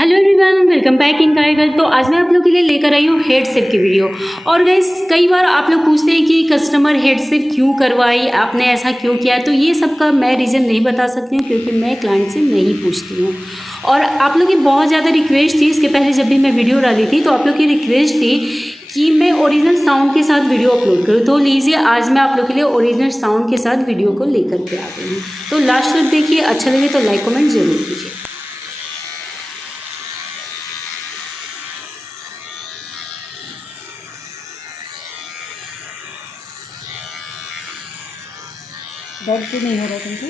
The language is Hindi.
Hello everyone, welcome back in कायाकल्प। तो आज मैं आप लोग के लिए लेकर आई हूँ हेड शेव की वीडियो। और गाइस, कई बार आप लोग पूछते हैं कि कस्टमर हेड शेव क्यों करवाई, आपने ऐसा क्यों किया। तो ये सब का मैं रीज़न नहीं बता सकती हूँ क्योंकि मैं क्लाइंट से नहीं पूछती हूँ। और आप लोग की बहुत ज़्यादा रिक्वेस्ट थी, इसके पहले जब भी मैं वीडियो डाली थी तो आप लोग की रिक्वेस्ट थी कि मैं ओरिजिनल साउंड के साथ वीडियो अपलोड करूँ। तो लीजिए, आज मैं आप लोग के लिए ओरिजिनल साउंड के साथ वीडियो को लेकर के आ गई हूँ। तो लास्ट तक देखिए, अच्छा लगे तो लाइक कमेंट जरूर कीजिए। दर्द तो नहीं हो रहा तुमको?